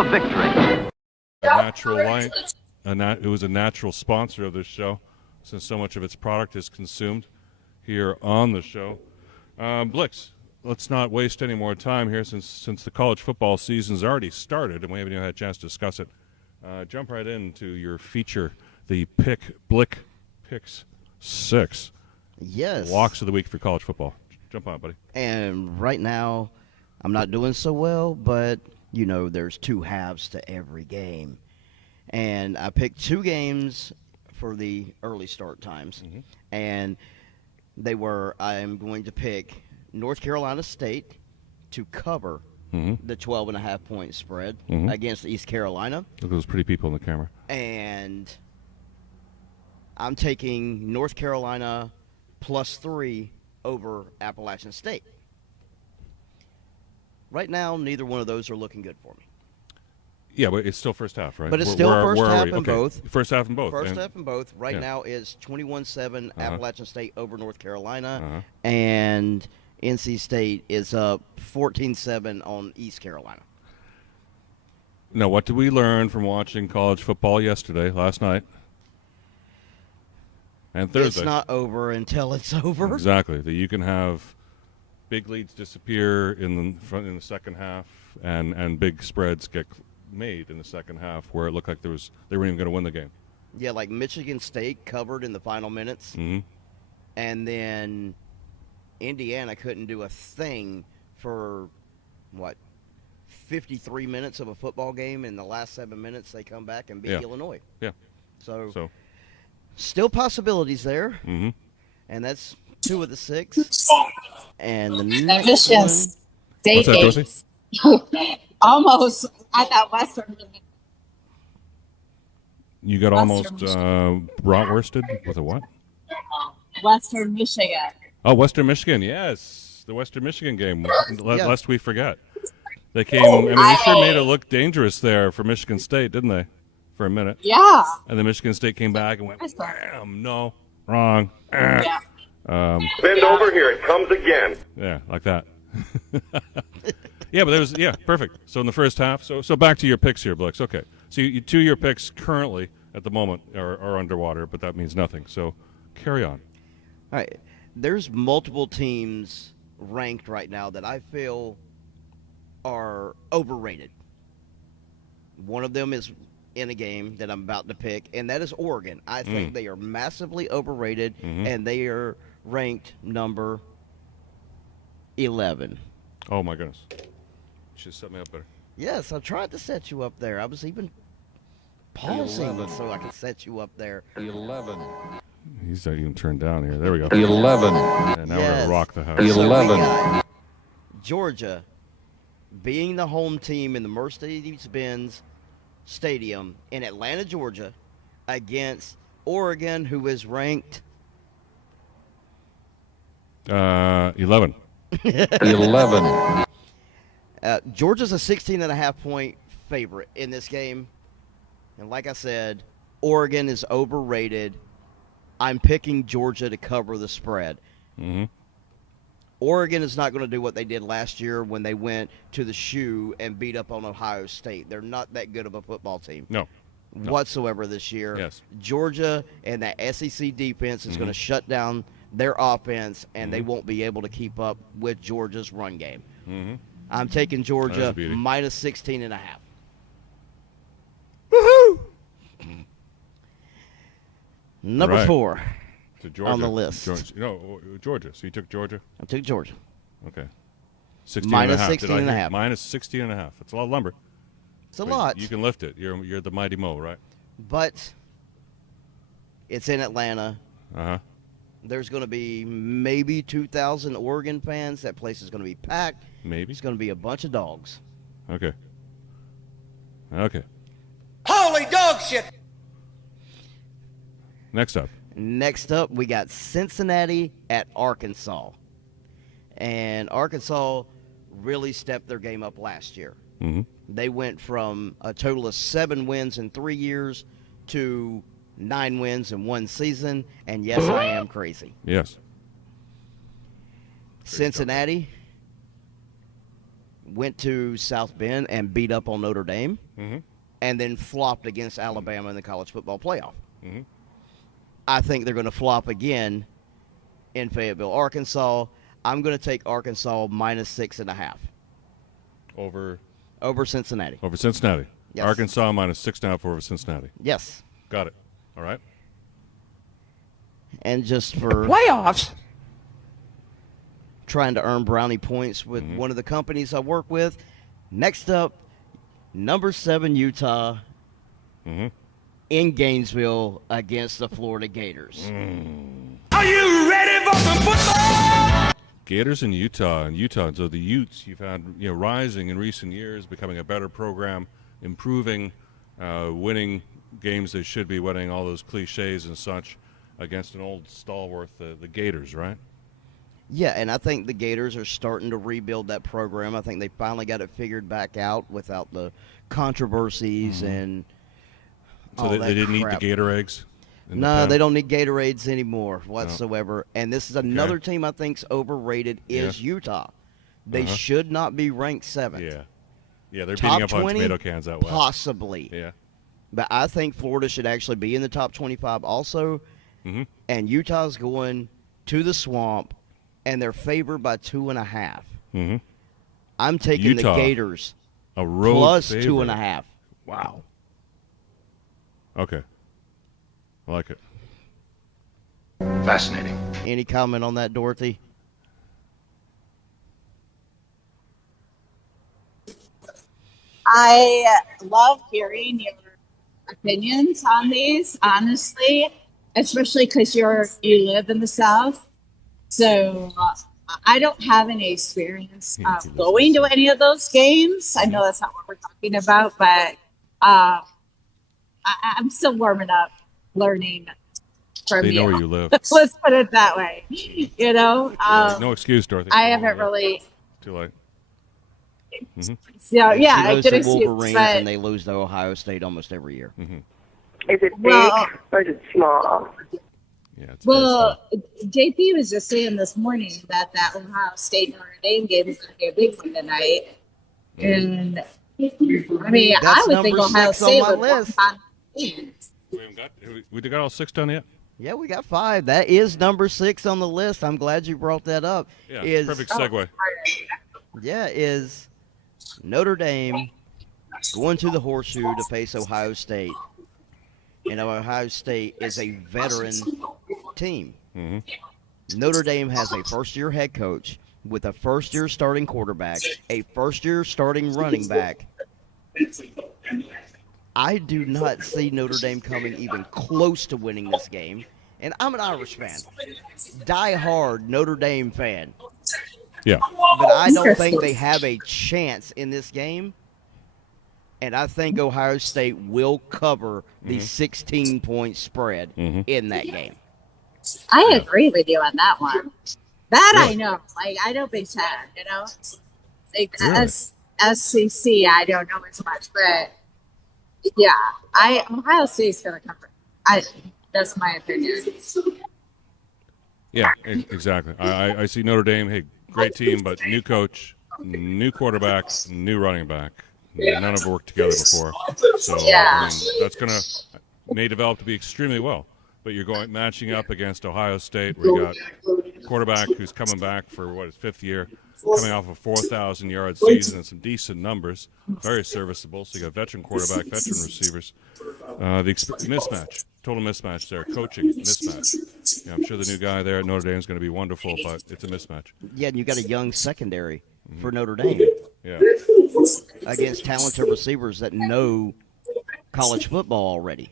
of victory. A natural light. It was a natural sponsor of this show, since so much of its product is consumed here on the show. Blixx, let's not waste any more time here, since the college football season's already started and we haven't even had a chance to discuss it. Jump right into your feature, the Blixx Pixx Sixx. Yes. Locks of the week for college football. Jump on it, buddy. And right now, I'm not doing so well, but, you know, there's two halves to every game. And I picked two games for the early start times. Mm-hmm. And they were, I'm going to pick North Carolina State to cover the 12.5-point spread against East Carolina. Look at those pretty people in the camera. And I'm taking North Carolina +3 over Appalachian State. Right now, neither one of those are looking good for me. Yeah, but it's still first half, right? But it's still first half in both. First half in both. First half in both. Right now is 21-7 Appalachian State over North Carolina, and NC State is up 14-7 on East Carolina. Now, what did we learn from watching college football last night, and Thursday? It's not over until it's over. Exactly. That you can have big leads disappear in the second half, and big spreads get made in the second half where it looked like they weren't even going to win the game. Yeah, like Michigan State covered in the final minutes, and then Indiana couldn't do a thing for 53 minutes of a football game. In the last 7 minutes, they come back and beat Illinois. Yeah. So still possibilities there, and that's 2 of the 6. And the next one, State game. Almost, I thought Western. You got almost bratwursted with a what? Western Michigan. Oh, Western Michigan, yes. The Western Michigan game, lest we forget. They came, I mean, they sure made it look dangerous there for Michigan State, didn't they? For a minute. Yeah. And then Michigan State came back and went, bam, no, wrong. Yeah. Bend over here, it comes again. Yeah, like that. Yeah, but perfect. So in the first half, so back to your picks here, Blixx. Okay, so two of your picks currently at the moment are underwater, but that means nothing. So carry on. All right, there's multiple teams ranked right now that I feel are overrated. One of them is in a game that I'm about to pick, and that is Oregon. I think they are massively overrated, and they are ranked number 11. Oh, my goodness. You should set me up better. Yes, I tried to set you up there. I was even pausing so I could set you up there. 11. He's not even turned down here. There we go. 11. And now we're going to rock the house. 11. Georgia, being the home team in the Mercedes-Benz Stadium in Atlanta, Georgia, against Oregon, who is ranked 11. 11. Georgia's a 16.5-point favorite in this game. And like I said, Oregon is overrated. I'm picking Georgia to cover the spread. Oregon is not going to do what they did last year when they went to the shoe and beat up on Ohio State. They're not that good of a football team. No. Whatsoever this year. Yes. Georgia and that SEC defense is going to shut down their offense, and they won't be able to keep up with Georgia's run game. I'm taking Georgia minus 16.5. Woohoo! Number 4 to Georgia. on the list. Georgia. So you took Georgia? I took Georgia. Okay. 16 minus and a half. 16.5. Minus 16.5. That's a lot of lumber. It's a lot. You can lift it. You're the mighty Mo, right? But it's in Atlanta. There's going to be maybe 2,000 Oregon fans. That place is going to be packed. Maybe. It's going to be a bunch of dogs. Okay. Holy dog shit! Next up, we got Cincinnati at Arkansas. And Arkansas really stepped their game up last year. They went from a total of 7 wins in 3 years to 9 wins in 1 season. And yes, I am crazy. Yes. Cincinnati went to South Bend and beat up on Notre Dame, and then flopped against Alabama in the college football playoff. I think they're going to flop again in Fayetteville, Arkansas. I'm going to take Arkansas minus 6.5 Over Cincinnati. Over Cincinnati. Yes. Arkansas minus 6.5 over Cincinnati. Yes. Got it. All right. And just for Playoffs? trying to earn brownie points with one of the companies I work with. Next up, number 7 Utah in Gainesville against the Florida Gators. Are you ready for some football? Gators in Utah. And Utah, so the Utes you've had rising in recent years, becoming a better program, improving, winning games they should be winning, all those cliches and such, against an old stalwart, the Gators, right? Yeah, and I think the Gators are starting to rebuild that program. I think they finally got it figured back out without the controversies and So all they that didn't crap. eat the Gator eggs? in the No, pen? they don't need Gatorades anymore whatsoever. And this is another team I think's overrated is Utah. They should not be ranked 7th. Yeah. Yeah, they're Top beating up on 20, tomato cans out west. possibly. Yeah. But I think Florida should actually be in the top 25 also. And Utah's going to the Swamp, and they're favored by 2.5. I'm taking Utah, the Gators a road plus favorite. 2.5. Wow. Okay. I like it. Fascinating. Any comment on that, Dorothy? I love hearing your opinions on these, honestly, especially because you live in the South. So I don't have any experience going to any of those games. I know that's not what we're talking about, but I'm still warming up, learning from They you. know where you live. Let's put it that way. You know, No excuse, Dorothy. I haven't really. Too late. So She yeah, goes good to excuse, Wolverines, but and they lose to Ohio State almost every year. Is it big Well- or is it small? Yeah, it's very well, JP was just saying this morning that Ohio State Notre Dame game is going to be a big one tonight, and I mean, That's I would think number Ohio 6 on State my would list. We haven't got. We got all 6 done yet? Yeah, we got 5. That is number 6 on the list. I'm glad you brought that up. Yeah, Is perfect segue. is Notre Dame going to the Horseshoe to face Ohio State. And Ohio State is a veteran team. Notre Dame has a first-year head coach with a first-year starting quarterback, a first-year starting running back. I do not see Notre Dame coming even close to winning this game. And I'm an Irish fan, die-hard Notre Dame fan. Yeah. But I don't think they have a chance in this game. And I think Ohio State will cover the 16-point spread in that game. I agree with you on that one. That Really? I know. Like, I know Big Ten, you know? Like, Really? SCC, I don't know as much, but yeah, Ohio State's going to cover. That's my opinion. Yeah, exactly. I see Notre Dame, hey, great team, but new coach, new quarterback, new running back. None have worked together before. So I mean, that's may develop to be extremely well. But you're matching up against Ohio State, where you got a quarterback who's coming back for his 5th year, coming off a 4,000-yard season and some decent numbers, very serviceable. So you got veteran quarterback, veteran receivers. Mismatch, total mismatch there, coaching mismatch. Yeah, I'm sure the new guy there at Notre Dame is going to be wonderful, but it's a mismatch. Yeah, and you got a young secondary for Notre Dame Yeah. against talented receivers that know college football already.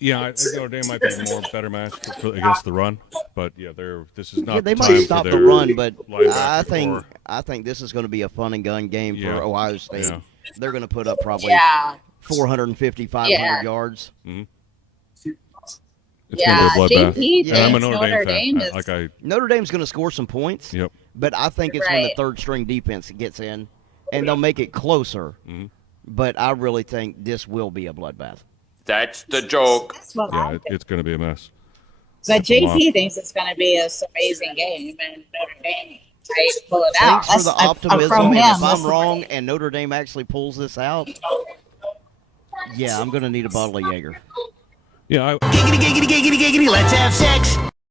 Yeah, I think Notre Dame might be a better match against the run, but yeah, this is not. Yeah, they the might time stop for the their run, but linebacker I think this is going to be a fun and gun game Yeah. for Ohio State. Yeah. They're going to put up probably Yeah. 450, 500 yards. It's going to be a bloodbath. JP And I'm a thinks Notre Dame fan. is Notre Dame's going to score some points, Yep. but I think it's when the Right. third-string defense gets in, and they'll make it closer. But I really think this will be a bloodbath. That's the joke. That's what Yeah, it's going to be a mess. But It's a lot. JP thinks it's going to be an amazing game, and Notre Dame to pull it out. Thanks for the optimism. From And him. if I'm wrong and Notre Dame actually pulls this out, yeah, I'm going to need a bottle of Jaeger. Yeah, Giggity, giggity, giggity, giggity, let's have sex.